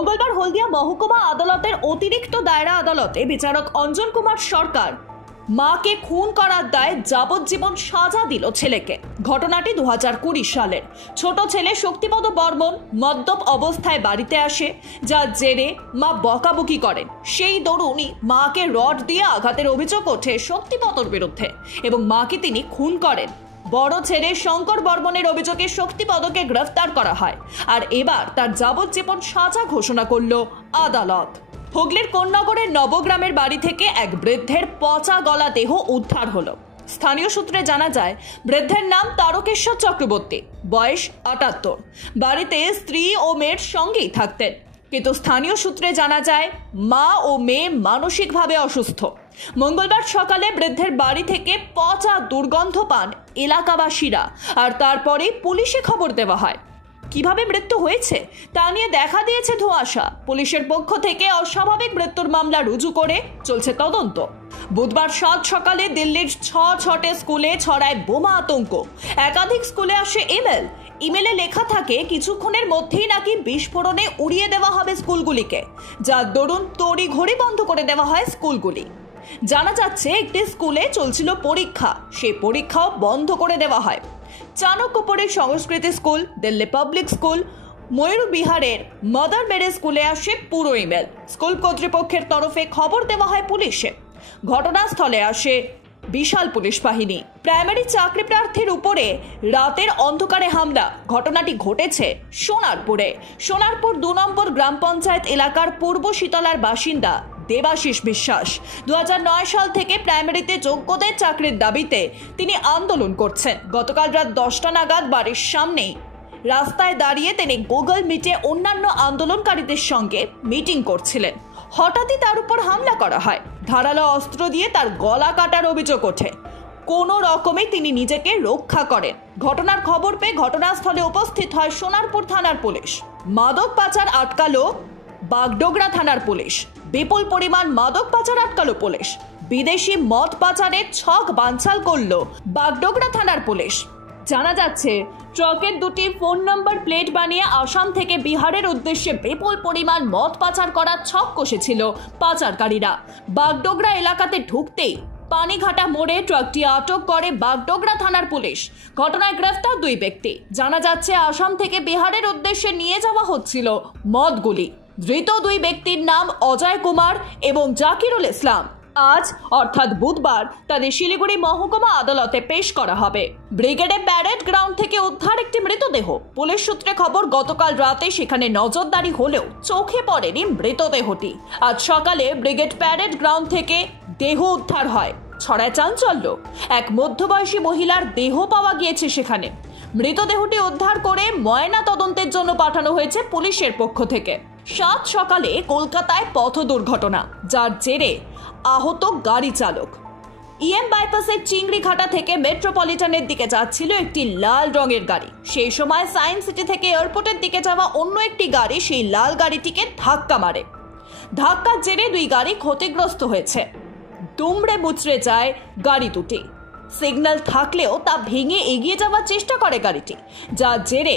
মঙ্গলবার হলদিয়া মহকুমা আদালতের অতিরিক্ত দায়রা আদালতে বিচারক অঞ্জন কুমার সরকার মাকে খুন করার দায়ে যাবজ্জীবন সাজা দিল ছেলেকে। ঘটনাটি 2020 সালের। ছোট ছেলে শক্তিপদ বর্মন মদ্যপ অবস্থায় বাড়িতে আসে, যার জেরে মা বকাবকি করেন। সেই দরুনই মাকে রড দিয়ে আঘাতের অভিযোগ ওঠে শক্তিপদর বিরুদ্ধে এবং মাকে তিনি খুন করেন। বড় ছেলে শঙ্কর বর্মনের অভিযোগে শক্তিপদকে গ্রেফতার করা হয়, আর এবার তার যাবজ্জীবন সাজা ঘোষণা করল আদালত। হুগলির কোন্নগরের নবগ্রামের বাড়ি থেকে এক বৃদ্ধের পচা গলা দেহ উদ্ধার হলো। স্থানীয় সূত্রে জানা যায়, বৃদ্ধের নাম তারকেশ্বর চক্রবর্তী, বয়স 78। বাড়িতে স্ত্রী ও মেয়ের সঙ্গেই থাকতেন, কিন্তু স্থানীয় সূত্রে জানা যায় মা ও মেয়ে মানসিকভাবে অসুস্থ। মঙ্গলবার সকালে বৃদ্ধের বাড়ি থেকে পচা দুর্গন্ধ পান এলাকাবাসীরা, আর তারপরে পুলিশে খবর দেওয়া হয়। কিভাবে মৃত্যু হয়েছে তা নিয়ে দেখা দিয়েছে ধোঁয়াশা। পুলিশের পক্ষ থেকে অস্বাভাবিক মৃত্যুর মামলা রুজু করে চলছে তদন্ত। বুধবার সাত সকালে দিল্লির ছটে স্কুলে ছড়ায় বোমা আতঙ্ক। একাধিক স্কুলে আসে ইমেলে লেখা থাকে কিছুক্ষণের মধ্যেই নাকি বিস্ফোরণে উড়িয়ে দেওয়া হবে স্কুলগুলিকে, যার দরুন তড়িঘড়ি বন্ধ করে দেওয়া হয় স্কুলগুলি। জানা যাচ্ছে একটি স্কুলে চলছিল পরীক্ষা, সেই পরীক্ষাও বন্ধ করে দেওয়া হয়। চাণক্যপুরের সংস্কৃতি স্কুল, দিল্লি পাবলিক স্কুল, ময়ূর বিহারের মাদার মেরি স্কুলে আসে পুরো ইমেল। স্কুল কর্তৃপক্ষের তরফে খবর দেওয়া হয় পুলিশে। ঘটনাস্থলে আসে বিশাল পুলিশ বাহিনী। প্রাইমারি চাকরি প্রার্থীর উপরে রাতের অন্ধকারে হামলা। ঘটনাটি ঘটেছে সোনারপুর 2 নম্বর গ্রাম পঞ্চায়েত এলাকার পূর্ব শীতলার বাসিন্দা দেবাশিস বিশ্বাস 2009 সাল থেকে প্রাইমারিতে যোগ্যদের চাকরির দাবিতে তিনি আন্দোলন করছেন। গতকাল রাত 10টা নাগাদ বাড়ির সামনেই রাস্তায় দাঁড়িয়ে তিনি গুগল মিটে অন্যান্য আন্দোলনকারীদের সঙ্গে মিটিং করছিলেন। হঠাৎই তার উপর হামলা করা হয়। ধারালো অস্ত্র দিয়ে তার গলা কাটার অভিযোগ ওঠে। কোনো রকমে তিনি নিজেকে রক্ষা করেন। ঘটনার খবর পেয়ে ঘটনাস্থলে উপস্থিত হয় সোনারপুর থানার পুলিশ। মাদক পাচার আটকালো বাগডোগরা থানার পুলিশ। বিপুল পরিমাণ মাদক পাচার আটকালো পুলিশ। বিদেশি মদ পাচারের ছক বানচাল করল বাগডোগরা থানার পুলিশ। জানা যাচ্ছে ট্রাকের 2টি ফোন নম্বর প্লেট বানিয়ে আসাম থেকে বিহারের উদ্দেশ্যে বিপুল পরিমাণ মদ পাচার করার ছক কষেছিল পাচারকারীরা। বাগডোগরা এলাকাতে ঢুকতেই পানিঘাটা মোড়ে ট্রাকটি আটক করে বাগডোগরা থানার পুলিশ। ঘটনায় গ্রেফতার 2 ব্যক্তি। জানা যাচ্ছে আসাম থেকে বিহারের উদ্দেশ্যে নিয়ে যাওয়া হচ্ছিল মদগুলি। ধৃত 2 ব্যক্তির নাম অজয় কুমার এবং জাকিরুল ইসলাম। আজ অর্থাৎ বুধবার তাদের শিলিগুড়ি মহকুমা আদালতে পেশ করা হবে। ব্রিগেডে প্যারেড গ্রাউন্ড থেকে উদ্ধার একটি মৃতদেহ। পুলিশ সূত্রে খবর, গতকাল রাতে সেখানে নজরদারি হলেও চোখে পড়েনি মৃতদেহটি। আজ সকালে ব্রিগেড প্যারেড গ্রাউন্ড থেকে দেহ উদ্ধার হয়। ছড়ায় চাঞ্চল্য। এক মধ্যবয়সী মহিলার দেহ পাওয়া গিয়েছে সেখানে। মৃতদেহটি উদ্ধার করে ময়না তদন্তের জন্য পাঠানো হয়েছে পুলিশের পক্ষ থেকে। সাত সকালে কলকাতায় পথ দুর্ঘটনা, যার জেরে আহত গাড়ি চালক। বাইপাসের চিংড়িঘাটা থেকে মেট্রোপলিটনের দিকে যাচ্ছিল একটি লাল রঙের গাড়ি। সেই সময় সায়েন্স সিটি থেকে এয়ারপোর্টের দিকে যাওয়া অন্য একটি গাড়ি সেই লাল গাড়িটিকে ধাক্কা মারে। ধাক্কার জেরে 2 গাড়ি ক্ষতিগ্রস্ত হয়েছে। দুমড়ে মুচড়ে যায় গাড়ি দুটি। সিগন্যাল থাকলেও তা ভেঙে এগিয়ে যাওয়ার চেষ্টা করে গাড়িটি, যার জেরে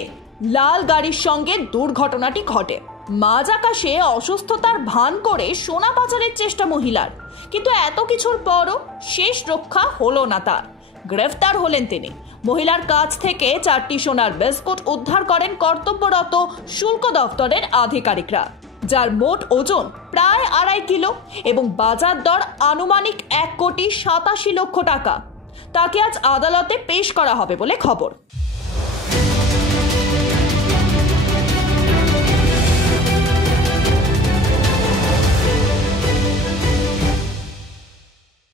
লাল গাড়ির সঙ্গে দুর্ঘটনাটি ঘটে। মাঝ আকাশে অসুস্থতার ভান করে সোনা পাচারের চেষ্টা মহিলার, কিন্তু এত কিছুর পরও শেষ রক্ষা হলো না তার। গ্রেফতার হলেন তিনি। মহিলার কাছ থেকে 4টি সোনার বিস্কুট উদ্ধার করেন কর্তব্যরত শুল্ক দফতরের আধিকারিকরা, যার মোট ওজন প্রায় 2.5 কিলো এবং বাজার দর আনুমানিক 1,87,00,000 টাকা। তাকে আজ আদালতে পেশ করা হবে বলে খবর।